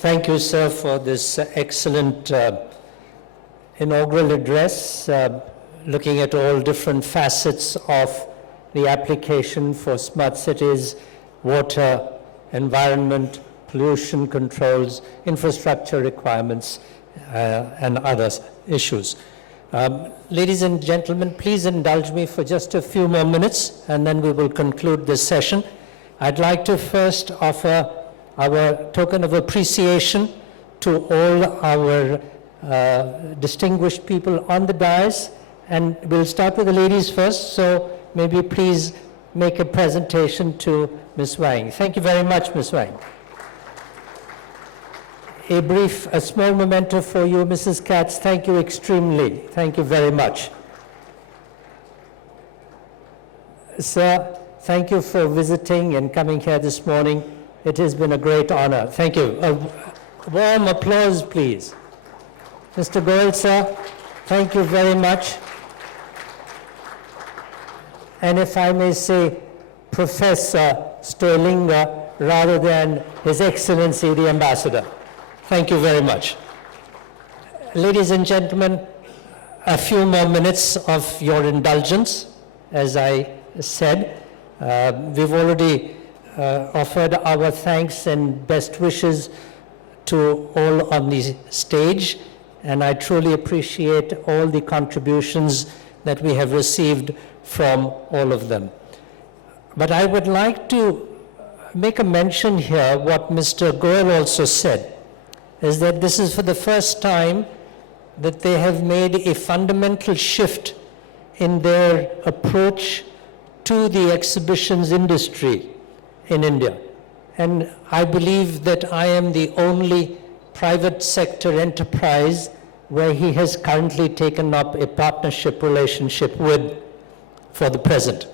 Thank you, sir, for this excellent inaugural address, looking at all different facets of the application for smart cities, water, environment, pollution controls, infrastructure requirements, and other issues. Ladies and gentlemen, please indulge me for just a few more minutes, and then we will conclude this session. I'd like to first offer our token of appreciation to all our distinguished people on the dais, and we'll start with the ladies first, so maybe please make a presentation to Ms. Wang. Thank you very much, Ms. Wang. A small memento for you, Mrs. Katz. Thank you extremely. Thank you very much. Sir, thank you for visiting and coming here this morning. It has been a great honor. Thank you. A warm applause, please. Mr. Goel, sir, thank you very much. And if I may say, Professor Sterlinger, rather than His Excellency the Ambassador. Thank you very much. Ladies and gentlemen, a few more minutes of your indulgence. As I said, we've already offered our thanks and best wishes to all on the stage, and I truly appreciate all the contributions that we have received from all of them. But I would like to make a mention here what Mr. Goel also said, is that this is for the first time that they have made a fundamental shift in their approach to the exhibitions industry in India. And I believe that I am the only private sector enterprise where he has currently taken up a partnership relationship with for the present.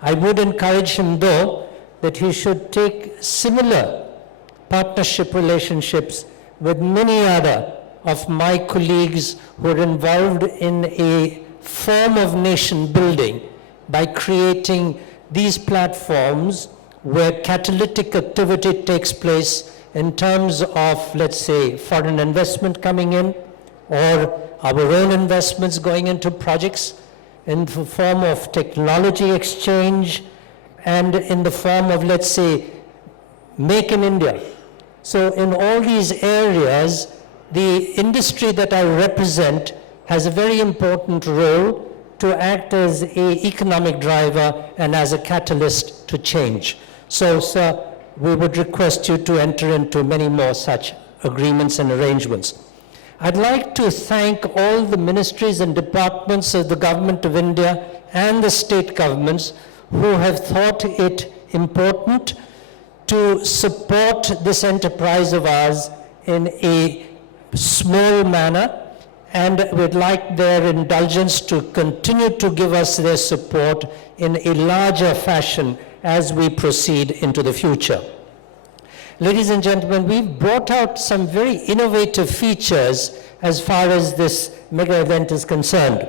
I would encourage him, though, that he should take similar partnership relationships with many other of my colleagues who are involved in a form of nation building by creating these platforms where catalytic activity takes place in terms of, let's say, foreign investment coming in, or our own investments going into projects in the form of technology exchange, and in the form of, let's say, Make in India. So in all these areas, the industry that I represent has a very important role to act as an economic driver and as a catalyst to change. So, sir, we would request you to enter into many more such agreements and arrangements. I'd like to thank all the ministries and departments of the Government of India and the state governments who have thought it important to support this enterprise of ours in a small manner, and we'd like their indulgence to continue to give us their support in a larger fashion as we proceed into the future. Ladies and gentlemen, we've brought out some very innovative features as far as this mega event is concerned.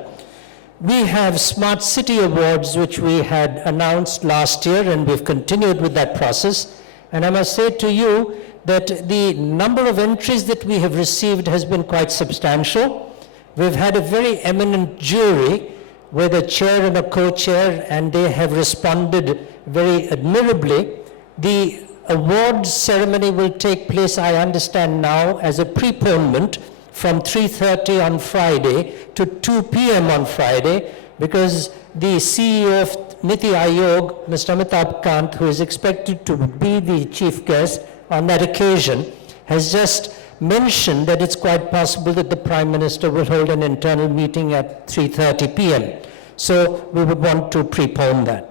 We have Smart City Awards, which we had announced last year, and we've continued with that process. And I must say to you that the number of entries that we have received has been quite substantial. We've had a very eminent jury with a chair and a co-chair, and they have responded very admirably. The awards ceremony will take place, I understand now, as a preponement from 3:30 on Friday to 2 p.m. on Friday, because the CEO of Niti Aayog, Mr. Amitabh Kant, who is expected to be the chief guest on that occasion, has just mentioned that it's quite possible that the Prime Minister will hold an internal meeting at 3:30 p.m. So we would want to prepone that.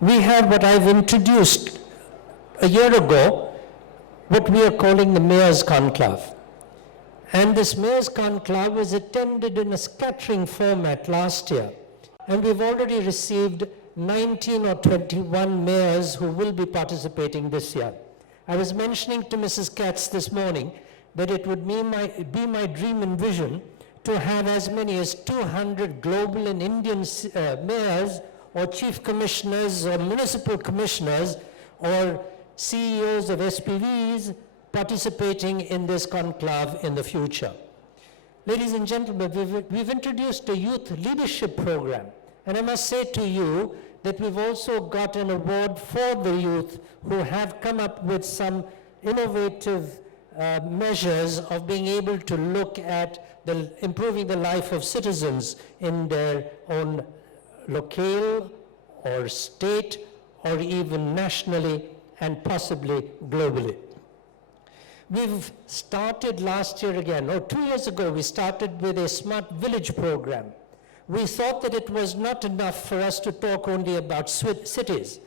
We have what I've introduced a year ago, what we are calling the Mayor's Conclave. And this Mayor's Conclave was attended in a scattering format last year. And we've already received 19 or 21 mayors who will be participating this year. I was mentioning to Mrs. Katz this morning that it would be my dream and vision to have as many as 200 global and Indian mayors or chief commissioners or municipal commissioners or CEOs of SPVs participating in this conclave in the future. Ladies and gentlemen, we've introduced a youth leadership program, and I must say to you that we've also got an award for the youth who have come up with some innovative measures of being able to look at improving the life of citizens in their own locale or state or even nationally and possibly globally. We've started last year again, or 2 years ago, we started with a smart village program. We thought that it was not enough for us to talk only about cities.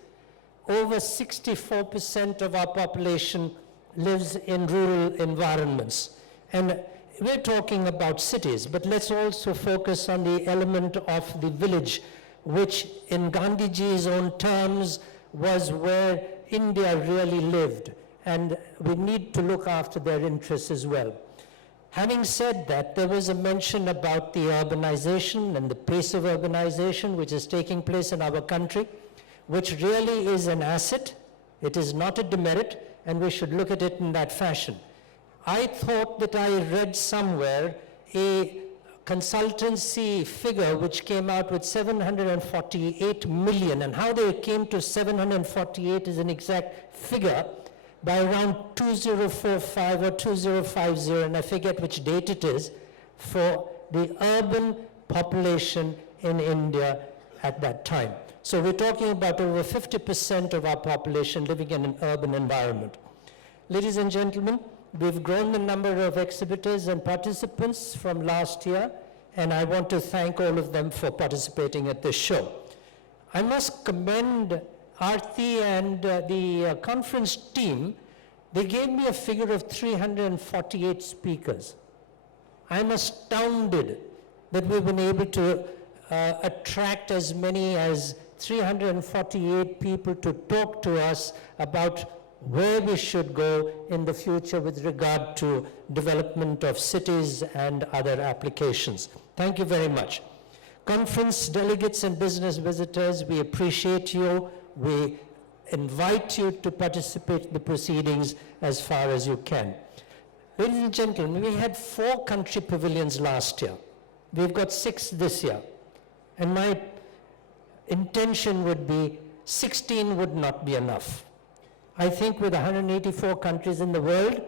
Over 64% of our population lives in rural environments. And we're talking about cities, but let's also focus on the element of the village, which in Gandhiji's own terms was where India really lived. And we need to look after their interests as well. Having said that, there was a mention about the urbanization and the pace of urbanization which is taking place in our country, which really is an asset. It is not a demerit, and we should look at it in that fashion. I thought that I read somewhere a consultancy figure which came out with 748 million, and how they came to 748 is an exact figure, by around 2045 or 2050, and I forget which date it is, for the urban population in India at that time. So we're talking about over 50% of our population living in an urban environment. Ladies and gentlemen, we've grown the number of exhibitors and participants from last year, and I want to thank all of them for participating at this show. I must commend Aarti and the conference team. They gave me a figure of 348 speakers. I'm astounded that we've been able to attract as many as 348 people to talk to us about where we should go in the future with regard to development of cities and other applications. Thank you very much. Conference delegates and business visitors, we appreciate you. We invite you to participate in the proceedings as far as you can. Ladies and gentlemen, we had 4 country pavilions last year. We've got 6 this year. And my intention would be 16 would not be enough. I think with 184 countries in the world,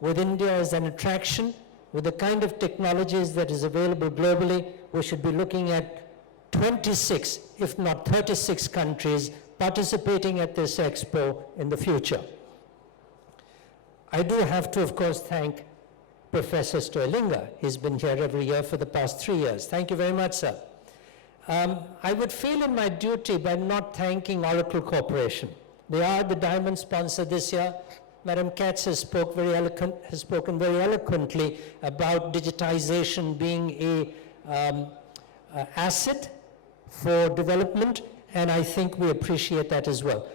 with India as an attraction, with the kind of technologies that is available globally, we should be looking at 26, if not 36 countries participating at this expo in the future. I do have to, of course, thank Professor Stoilinga. He's been here every year for the past 3 years. Thank you very much, sir. I would feel in my duty by not thanking Oracle Corporation. They are the diamond sponsor this year. Madam Katz has spoken very eloquently about digitization being a asset for development, and I think we appreciate that as well.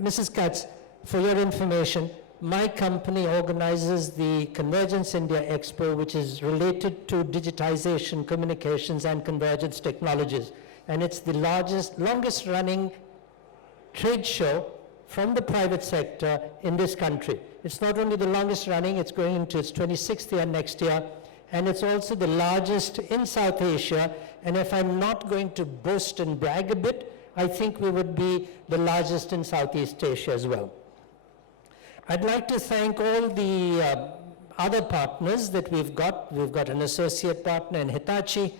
Mrs. Katz, for your information, my company organizes the Convergence India Expo, which is related to digitization, communications, and convergence technologies. And it's the longest running trade show from the private sector in this country. It's not only the longest running, it's going into its 26th year next year, and it's also the largest in South Asia. And if I'm not going to boast and brag a bit, I think we would be the largest in Southeast Asia as well. I'd like to thank all the other partners that we've got. We've got an associate partner in Hitachi,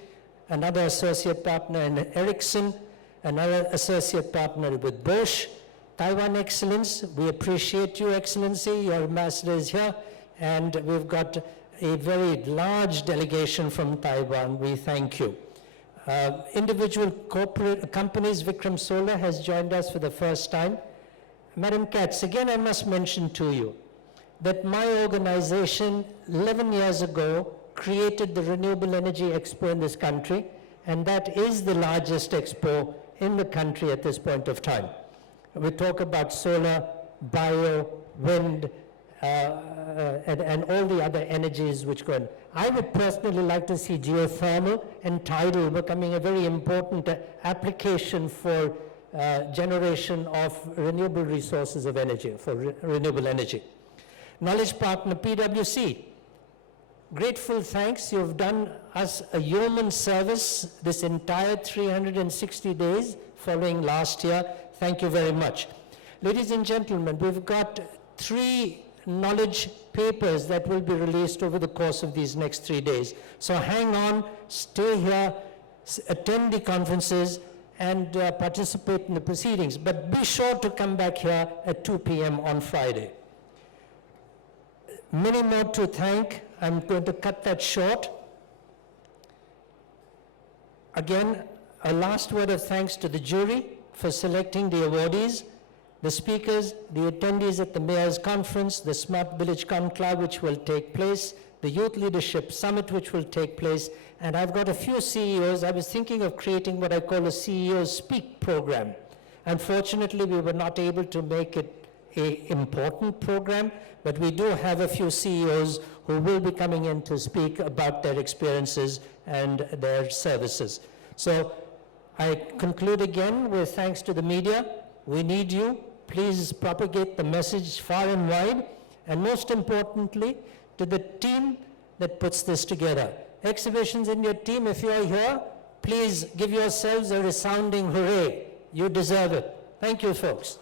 another associate partner in Ericsson, another associate partner with Bosch. Taiwan Excellence, we appreciate you, Excellency. Your ambassador is here, and we've got a very large delegation from Taiwan. We thank you. Individual corporate companies, Vikram Solar has joined us for the first time. Madam Katz, again I must mention to you that my organization 11 years ago created the Renewable Energy Expo in this country, and that is the largest expo in the country at this point of time. We talk about solar, bio, wind, and all the other energies which go in. I would personally like to see geothermal and tidal becoming a very important application for generation of renewable resources of energy, for renewable energy. Knowledge partner PwC. Grateful thanks, you've done us a yeoman service this entire 360 days following last year. Thank you very much. Ladies and gentlemen, we've got 3 knowledge papers that will be released over the course of these next 3 days. So hang on, stay here, attend the conferences, and participate in the proceedings. But be sure to come back here at 2 p.m. on Friday. Many more to thank. I'm going to cut that short. Again, a last word of thanks to the jury for selecting the awardees, the speakers, the attendees at the Mayor's Conference, the Smart Village Conclave which will take place, the Youth Leadership Summit which will take place, and I've got a few CEOs. I was thinking of creating what I call a CEO Speak program. Unfortunately, we were not able to make it an important program, but we do have a few CEOs who will be coming in to speak about their experiences and their services. So I conclude again with thanks to the media. We need you. Please propagate the message far and wide, and most importantly, to the team that puts this together. Exhibitions in your team, if you are here, please give yourselves a resounding hooray. You deserve it. Thank you, folks.